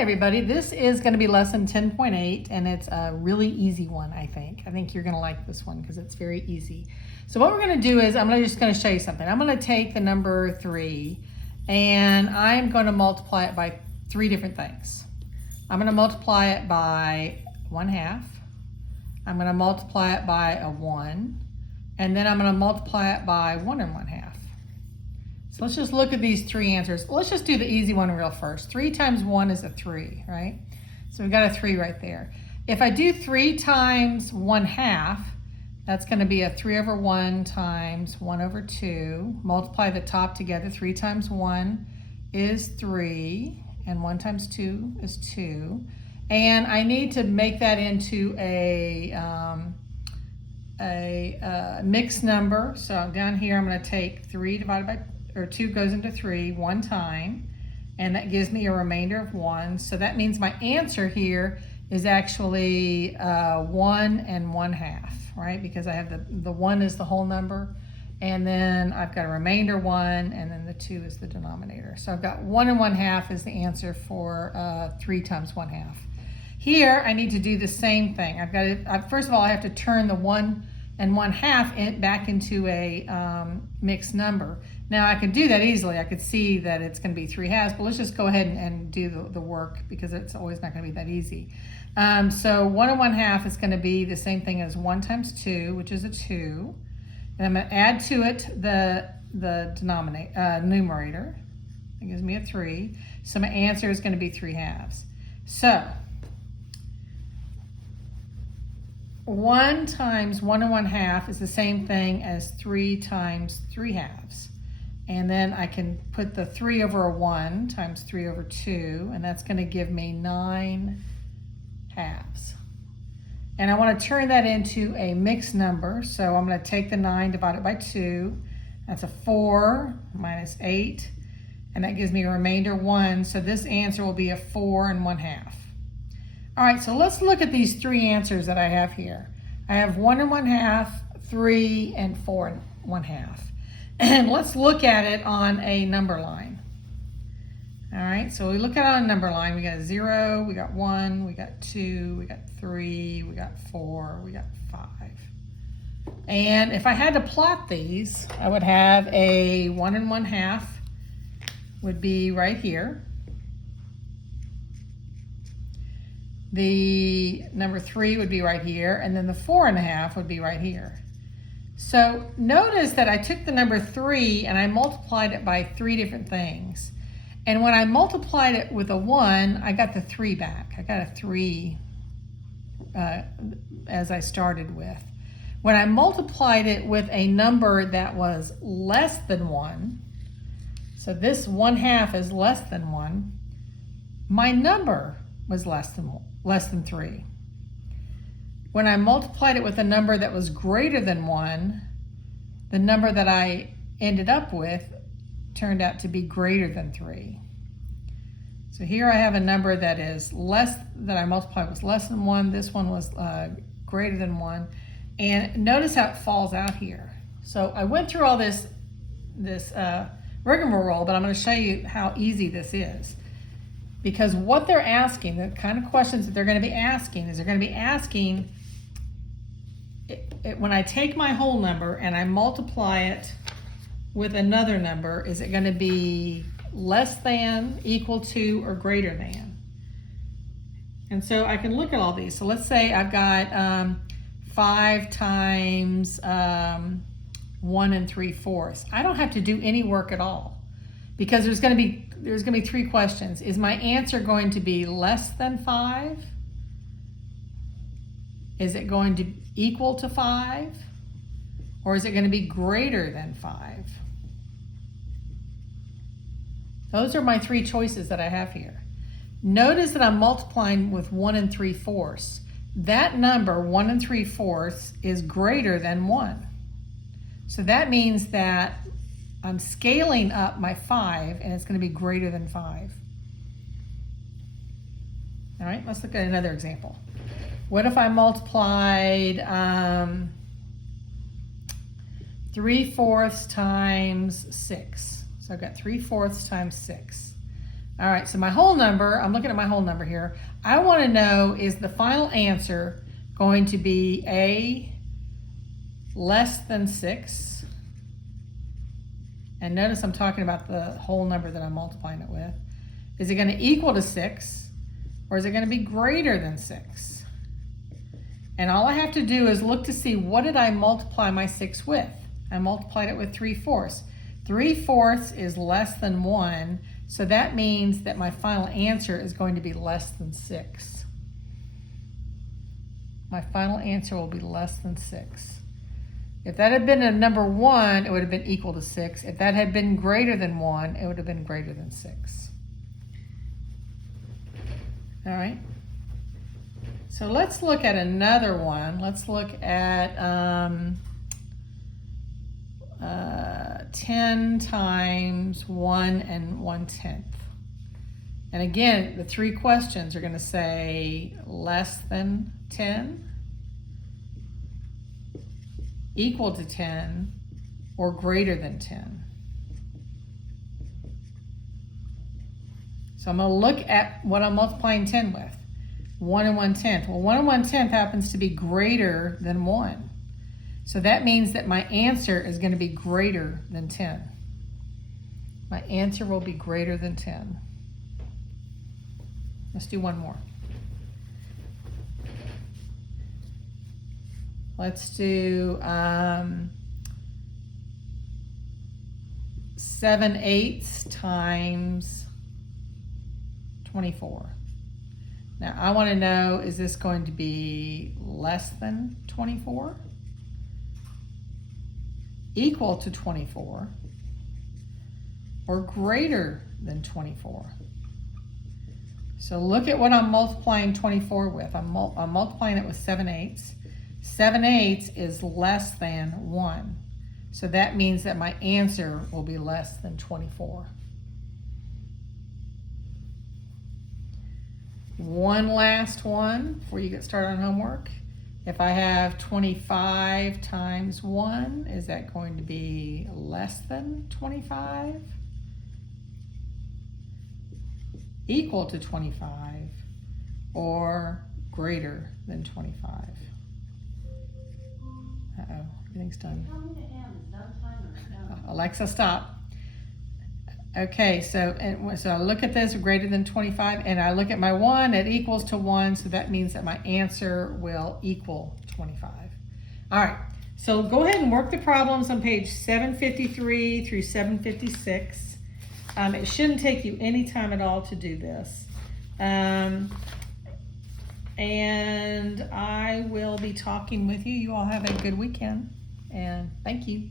Hi everybody, this is going to be lesson 10.8 and it's a really easy one, I think. I think you're going to like this one because it's very easy. So what we're going to do is just going to show you something. I'm going to take the number 3 and I'm going to multiply it by 3 different things. I'm going to multiply it by 1/2. I'm going to multiply it by a 1. And then I'm going to multiply it by 1 1/2. So let's just look at these 3 answers. Let's just do the easy one real first. 3 times 1 is a 3, right? So we've got a 3 right there. If I do 3 times 1/2, that's going to be a 3 over 1 times 1 over 2. Multiply the top together. 3 times 1 is 3, and 1 times 2 is 2. And I need to make that into a mixed number. So down here, I'm going to take 3 divided by 2 goes into 3 one time, and that gives me a remainder of 1. So that means my answer here is actually 1 1/2, right? Because I have the 1 is the whole number, and then I've got a remainder 1, and then the 2 is the denominator. So I've got 1 1/2 is the answer for 3 times 1/2. Here I need to do the same thing. I've got to, first of all, I have to turn the 1 1/2 back into a mixed number. Now I could do that easily. I could see that it's going to be 3/2, but let's just go ahead and do the work because it's always not going to be that easy. So 1 1/2 is going to be the same thing as 1 times 2, which is a 2. And I'm going to add to it the numerator. That gives me a 3. So my answer is going to be 3/2. So 1 times 1 1/2 is the same thing as 3 times 3/2. And then I can put the 3 over a 1 times 3 over 2, and that's going to give me 9/2. And I want to turn that into a mixed number, so I'm going to take the 9 divided by 2. That's a 4 minus 8, and that gives me a remainder 1. So this answer will be a 4 1/2. All right, so let's look at these 3 answers that I have here. I have 1 1/2, 3, and 4 1/2. And let's look at it on a number line. All right, so we look at it on a number line. We got a 0, we got 1, we got 2, we got 3, we got 4, we got 5. And if I had to plot these, I would have a 1 1/2 would be right here. The number 3 would be right here, and then the 4 1/2 would be right here. So notice that I took the number 3 and I multiplied it by 3 different things. And when I multiplied it with a 1, I got the 3 back. I got a 3 as I started with. When I multiplied it with a number that was less than 1, so this 1/2 is less than 1, my number was less than 3. When I multiplied it with a number that was greater than 1, the number that I ended up with turned out to be greater than 3. So here I have a number that is that I multiplied was less than 1. This one was greater than 1. And notice how it falls out here. So I went through all this rigmarole, but I'm going to show you how easy this is. Because what they're asking, the kind of questions that they're going to be asking is they're going to be asking, when I take my whole number and I multiply it with another number, is it going to be less than, equal to, or greater than? And so I can look at all these. So let's say I've got 5 times 1 3/4. I don't have to do any work at all because there's going to be 3 questions. Is my answer going to be less than 5? Is it going to equal to 5? Or is it going to be greater than 5? Those are my 3 choices that I have here. Notice that I'm multiplying with 1 3/4. That number, 1 3/4, is greater than 1. So that means that I'm scaling up my 5, and it's going to be greater than 5. All right, let's look at another example. What if I multiplied 3/4 times 6? So I've got 3/4 times 6. All right, so my whole number, I'm looking at my whole number here. I want to know, is the final answer going to be A, less than 6? And notice I'm talking about the whole number that I'm multiplying it with. Is it going to equal to 6? Or is it going to be greater than 6? And all I have to do is look to see, what did I multiply my 6 with? I multiplied it with 3/4. 3/4 is less than 1, so that means that my final answer is going to be less than 6. My final answer will be less than 6. If that had been a number 1, it would have been equal to 6. If that had been greater than 1, it would have been greater than 6. All right. So let's look at another one. Let's look at 10 times 1 1/10. And again, the 3 questions are going to say less than 10, equal to 10, or greater than 10. So I'm going to look at what I'm multiplying 10 with. 1 1/10. Well, 1 1/10 happens to be greater than 1. So that means that my answer is going to be greater than 10. My answer will be greater than 10. Let's do one more. Let's do 7/8 times 24. Now I want to know, is this going to be less than 24? Equal to 24? Or greater than 24? So look at what I'm multiplying 24 with. I'm multiplying it with 7/8. 7/8 is less than 1. So that means that my answer will be less than 24. One last one before you get started on homework. If I have 25 times 1, is that going to be less than 25? Equal to 25? Or greater than 25? Uh-oh, everything's done. Alexa, stop. Okay, so I look at this, greater than 25, and I look at my 1, it equals to 1, so that means that my answer will equal 25. All right, so go ahead and work the problems on page 753 through 756. It shouldn't take you any time at all to do this. And I will be talking with you. You all have a good weekend, and thank you.